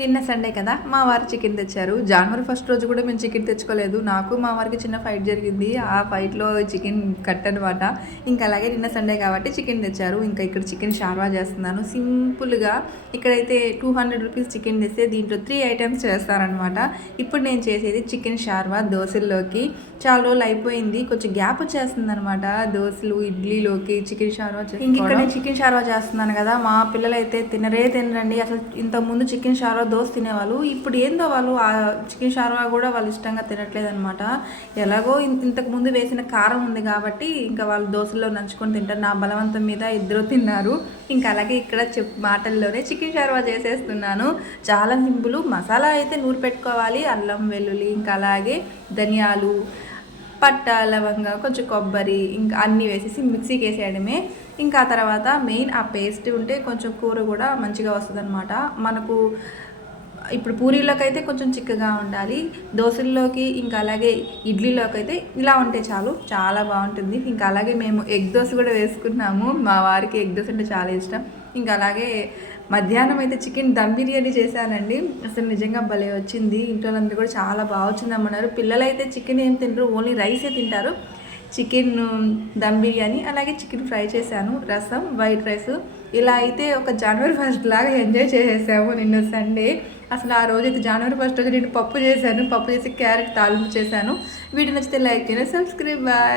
నిన్న సండే కదా మా వారు చికెన్ తెచ్చారు. జనవరి ఫస్ట్ రోజు కూడా మేము చికెన్ తెచ్చుకోలేదు. నాకు మా వారికి చిన్న ఫైట్ జరిగింది. ఆ ఫైట్లో చికెన్ కట్ అనమాట. ఇంకా అలాగే నిన్న సండే కాబట్టి చికెన్ తెచ్చారు. ఇంకా ఇక్కడ చికెన్ షార్వా చేస్తున్నాను. సింపుల్గా ఇక్కడైతే టూ హండ్రెడ్ రూపీస్ చికెన్ తెస్తే దీంట్లో త్రీ ఐటమ్స్ చేస్తారనమాట. ఇప్పుడు నేను చేసేది చికెన్ షార్వా దోశల్లోకి. చాలా రోజులు అయిపోయింది. కొంచెం గ్యాప్ వచ్చేస్తుంది అనమాట దోశలు ఇడ్లీలోకి చికెన్ షార్వా ఇంక ఇక్కడ నేను చికెన్ షార్వా చేస్తున్నాను కదా. మా పిల్లలు అయితే తినరే తినరండి. అసలు ఇంతకుముందు చికెన్ షార్వా దోశ తినేవాళ్ళు. ఇప్పుడు ఏందో వాళ్ళు ఆ చికెన్ షార్వా కూడా వాళ్ళు ఇష్టంగా తినట్లేదు అనమాట ఎలాగో ఇంతకు ముందు వేసిన కారం ఉంది కాబట్టి ఇంకా వాళ్ళు దోశల్లో నంచుకొని తింటారు. నా బలవంతం మీద ఇద్దరు తిన్నారు. ఇంకా అలాగే ఇక్కడ చెప్ మాటల్లోనే చికెన్ షార్వా చేసేస్తున్నాను. చాలా సింపుల్. మసాలా అయితే నూరు పెట్టుకోవాలి. అల్లం వెల్లుల్లి ఇంకా అలాగే ధనియాలు పట్ట లవంగా కొంచెం కొబ్బరి ఇంకా అన్నీ వేసేసి మిక్సీకి వేసేయడమే. ఇంకా ఆ తర్వాత మెయిన్ ఆ పేస్ట్ ఉంటే కొంచెం కూర కూడా మంచిగా వస్తుంది మనకు ఇప్పుడు పూరీలోకి అయితే కొంచెం చిక్కగా ఉండాలి. దోశల్లోకి ఇంకా అలాగే ఇడ్లీలోకి అయితే ఇలా ఉంటే చాలు. చాలా బాగుంటుంది. ఇంకా అలాగే మేము ఎగ్ దోశ కూడా వేసుకున్నాము. మా వారికి ఎగ్ దోశ అంటే చాలా ఇష్టం. ఇంకా అలాగే మధ్యాహ్నం అయితే చికెన్ దమ్ బిర్యానీ చేశానండి. అసలు నిజంగా భలే వచ్చింది. ఇంట్లో అందరూ కూడా చాలా బాగా వచ్చిందమ్మన్నారు. పిల్లలు అయితే చికెన్ ఏం తినరు ఓన్లీ రైసే తింటారు. చికెన్ దమ్ బిర్యానీ అలాగే చికెన్ ఫ్రై చేశాను. రసం వైట్ రైస్. ఇలా అయితే ఒక జనవరి ఫస్ట్ లాగా ఎంజాయ్ చేసేసాము నిన్న సండే. అసలు ఆ రోజు అయితే జనవరి ఫస్ట్ రోజు నేను పప్పు చేశాను పప్పు చేసి క్యారెట్ తాలింపు చేశాను. వీడియో నచ్చితే లైక్ చేయండి సబ్స్క్రైబ్ బాయ్